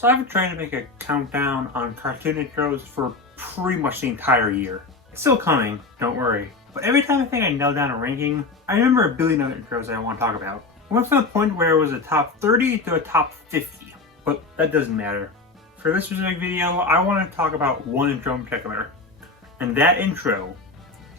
So I've been trying to make a countdown on cartoon intros for pretty much the entire year. It's still coming, don't worry. But every time I think I nail down a ranking, I remember a billion other intros I want to talk about. I went from the point where it was a top 30 to a top 50, but that doesn't matter. For this specific video, I want to talk about one intro in particular, and that intro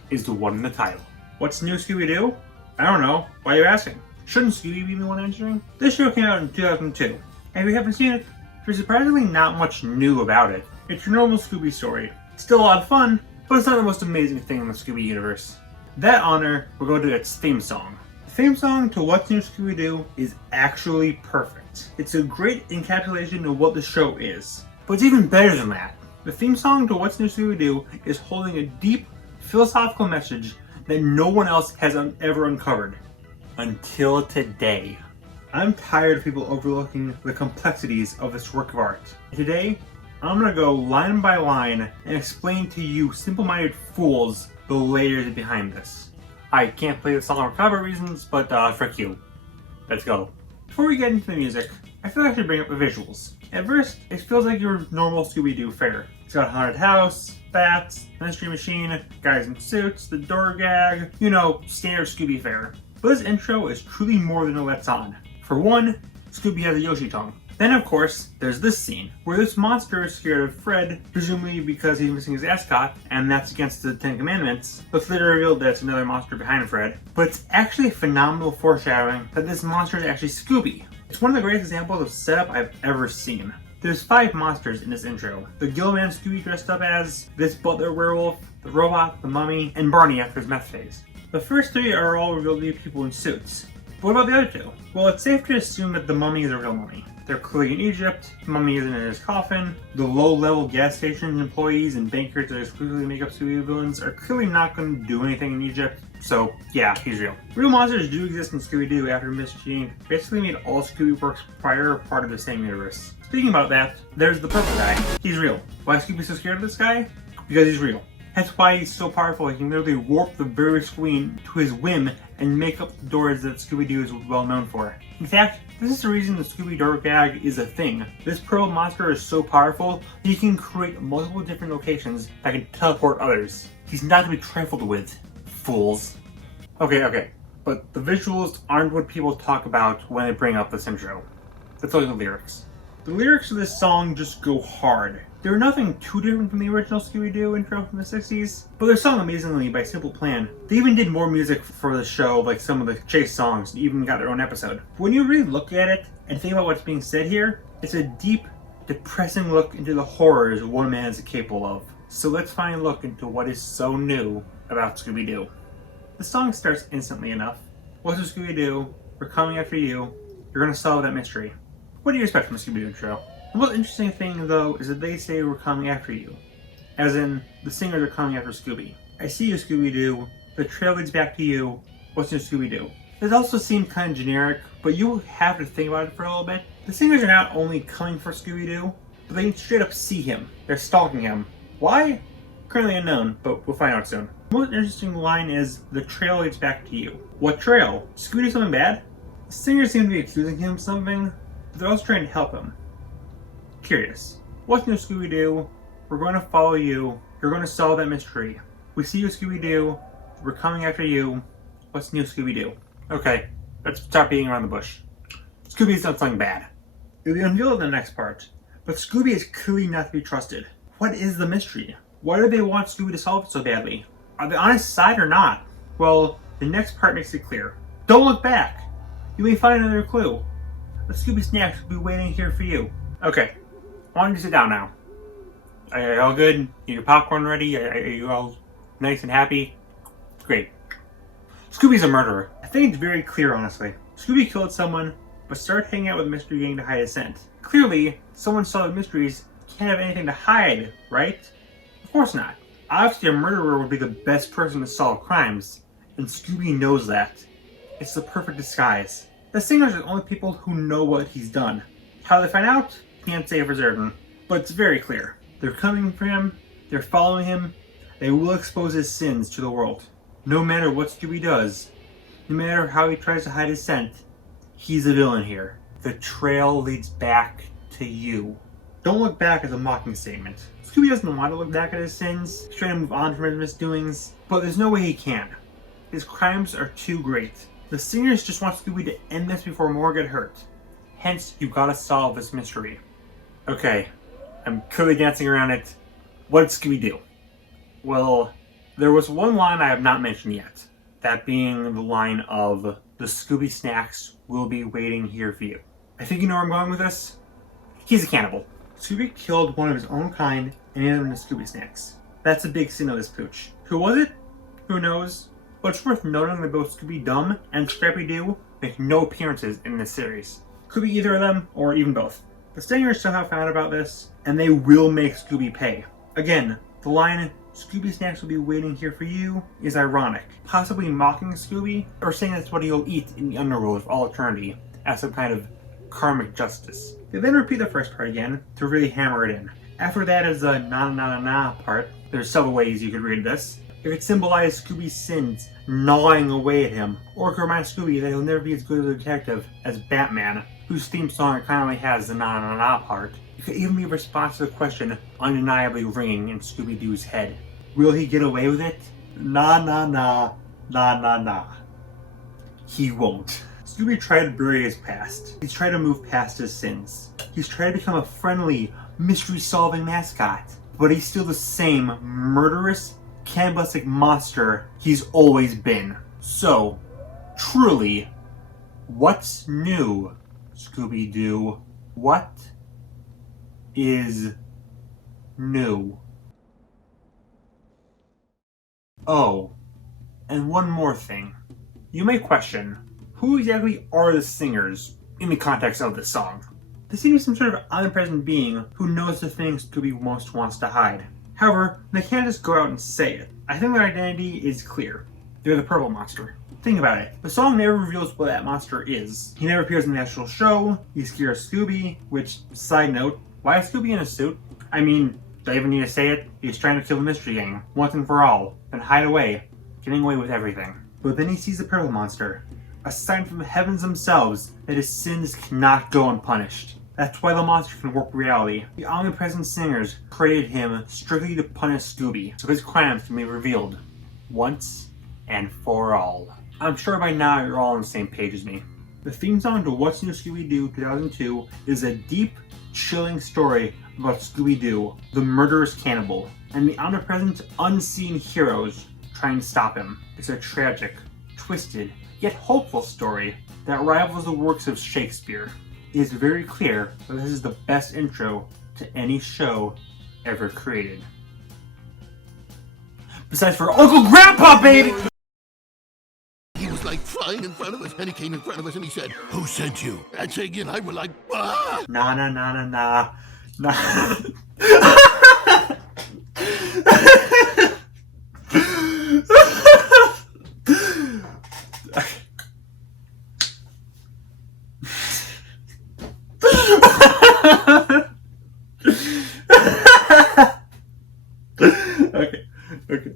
is the one in the title. What's new, Scooby-Doo? I don't know. Why are you asking? Shouldn't Scooby be the one answering? This show came out in 2002, and if you haven't seen it, there's surprisingly not much new about it. It's your normal Scooby story. Still a lot of fun, but it's not the most amazing thing in the Scooby universe. That honor will go to its theme song. The theme song to What's New Scooby-Doo is actually perfect. It's a great encapsulation of what the show is. But it's even better than that. The theme song to What's New Scooby-Doo is holding a deep, philosophical message that no one else has ever uncovered. Until today. I'm tired of people overlooking the complexities of this work of art. Today, I'm gonna go line by line and explain to you simple-minded fools the layers behind this. I can't play the song for cover reasons, but frick you. Let's go. Before we get into the music, I feel like I should bring up the visuals. At first, it feels like your normal Scooby-Doo fare. It's got a haunted house, bats, mystery machine, guys in suits, the door gag, you know, standard Scooby fare. But this intro is truly more than it lets on. For one, Scooby has a Yoshi tongue. Then of course, there's this scene, where this monster is scared of Fred, presumably because he's missing his ascot, and that's against the Ten Commandments. But it's later revealed that it's another monster behind Fred. But it's actually phenomenal foreshadowing that this monster is actually Scooby. It's one of the greatest examples of setup I've ever seen. There's 5 monsters in this intro. The Gillman Scooby dressed up as, this butler werewolf, the robot, the mummy, and Barney after his meth phase. The first 3 are all revealed to be people in suits. But what about the other 2? Well, it's safe to assume that the mummy is a real mummy. They're clearly in Egypt, the mummy isn't in his coffin, the low-level gas station employees and bankers that exclusively make up Scooby villains are clearly not going to do anything in Egypt, so yeah, he's real. Real monsters do exist in Scooby-Doo after Mystery Inc. basically made all Scooby works prior part of the same universe. Speaking about that, there's the purple guy. He's real. Why is Scooby so scared of this guy? Because he's real. That's why he's so powerful, he can literally warp the very screen to his whim and make up the doors that Scooby-Doo is well known for. In fact, this is the reason the Scooby door gag is a thing. This purple monster is so powerful, he can create multiple different locations that can teleport others. He's not to be trifled with, fools. Okay, but the visuals aren't what people talk about when they bring up this intro. That's only the lyrics. The lyrics of this song just go hard. They're nothing too different from the original Scooby-Doo intro from the 60s, but they're sung amazingly by Simple Plan. They even did more music for the show, like some of the chase songs, and even got their own episode. But when you really look at it and think about what's being said here, it's a deep, depressing look into the horrors one man is capable of. So let's finally look into what is so new about Scooby-Doo. The song starts instantly enough. What's with Scooby-Doo? We're coming after you. You're gonna solve that mystery. What do you expect from a Scooby-Doo intro? The most interesting thing, though, is that they say we're coming after you. As in, the singers are coming after Scooby. I see you, Scooby-Doo. The trail leads back to you. What's new, Scooby-Doo? This also seems kind of generic, but you have to think about it for a little bit. The singers are not only coming for Scooby-Doo, but they straight up see him. They're stalking him. Why? Currently unknown, but we'll find out soon. The most interesting line is, the trail leads back to you. What trail? Scooby do something bad? The singers seem to be accusing him of something, but they're also trying to help him. Curious. What's new, Scooby-Doo? We're going to follow you. You're going to solve that mystery. We see you, Scooby-Doo. We're coming after you. What's new, Scooby-Doo? Okay, let's stop beating around the bush. Scooby's done something bad. It'll be unveiled in the next part, but Scooby is clearly not to be trusted. What is the mystery? Why do they want Scooby to solve it so badly? Are they on his side or not? Well, the next part makes it clear. Don't look back! You may find another clue. The Scooby snacks will be waiting here for you. Okay. Why don't you sit down now? Are you all good? Your popcorn ready? Are you all nice and happy? Great. Scooby's a murderer. I think it's very clear, honestly. Scooby killed someone, but started hanging out with the mystery gang to hide his scent. Clearly, someone solving mysteries can't have anything to hide, right? Of course not. Obviously, a murderer would be the best person to solve crimes, and Scooby knows that. It's the perfect disguise. The singers are the only people who know what he's done. How they find out? Can't say for certain, but it's very clear. They're coming for him, they're following him, they will expose his sins to the world. No matter what Scooby does, no matter how he tries to hide his scent, he's a villain here. The trail leads back to you. Don't look back as a mocking statement. Scooby doesn't want to look back at his sins, he's trying to move on from his misdoings, but there's no way he can. His crimes are too great. The singers just want Scooby to end this before more get hurt. Hence, you gotta solve this mystery. Okay, I'm clearly dancing around it. What did Scooby do? Well, there was one line I have not mentioned yet. That being the line of, "The Scooby snacks will be waiting here for you." I think you know where I'm going with this. He's a cannibal. Scooby killed one of his own kind and ate them into Scooby snacks. That's a big sin of this pooch. Who was it? Who knows? But it's worth noting that both Scooby-Dum and Scrappy-Doo make no appearances in this series. Could be either of them, or even both. The stingers somehow found out about this, and they will make Scooby pay. Again, the line, "Scooby snacks will be waiting here for you," is ironic, possibly mocking Scooby, or saying that's what he'll eat in the underworld for all eternity, as some kind of karmic justice. They then repeat the first part again to really hammer it in. After that is the na-na-na-na part. There's several ways you could read this. It could symbolize Scooby's sins gnawing away at him, or it could remind Scooby that he'll never be as good a detective as Batman, whose theme song currently has the na-na-na part. It could even be a response to the question undeniably ringing in Scooby-Doo's head. Will he get away with it? Na-na-na, na-na-na. He won't. Scooby tried to bury his past. He's tried to move past his sins. He's tried to become a friendly, mystery-solving mascot. But he's still the same murderous, cannibalistic monster he's always been. So, truly, what's new, Scooby-Doo? What is new? Oh, and one more thing. You may question, who exactly are the singers in the context of this song? They seem to be some sort of omnipresent being who knows the things Scooby most wants to hide. However, they can't just go out and say it. I think their identity is clear. They're the Purple Monster. Think about it. The song never reveals what that monster is. He never appears in the actual show. He scares Scooby, which, side note, why is Scooby in a suit? I mean, do I even need to say it? He's trying to kill the Mystery Gang, once and for all, and hide away, getting away with everything. But then he sees the Purple Monster, a sign from the heavens themselves that his sins cannot go unpunished. That's why the monster can warp reality. The omnipresent singers created him strictly to punish Scooby, so his crimes can be revealed once and for all. I'm sure by now you're all on the same page as me. The theme song to What's New Scooby-Doo 2002 is a deep, chilling story about Scooby-Doo, the murderous cannibal, and the omnipresent, unseen heroes trying to stop him. It's a tragic, twisted, yet hopeful story that rivals the works of Shakespeare. It is very clear that this is the best intro to any show ever created. Besides for Uncle Grandpa, baby! He was like flying in front of us, and he came in front of us and he said, "Who sent you?" And saying, and I were like, "Ah!" Na na na na na. Na.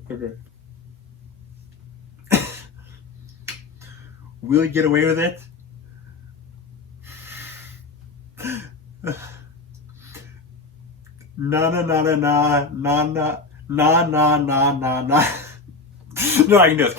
Okay. Will he get away with it? Na na na na na na na na na na na. No, I can do this.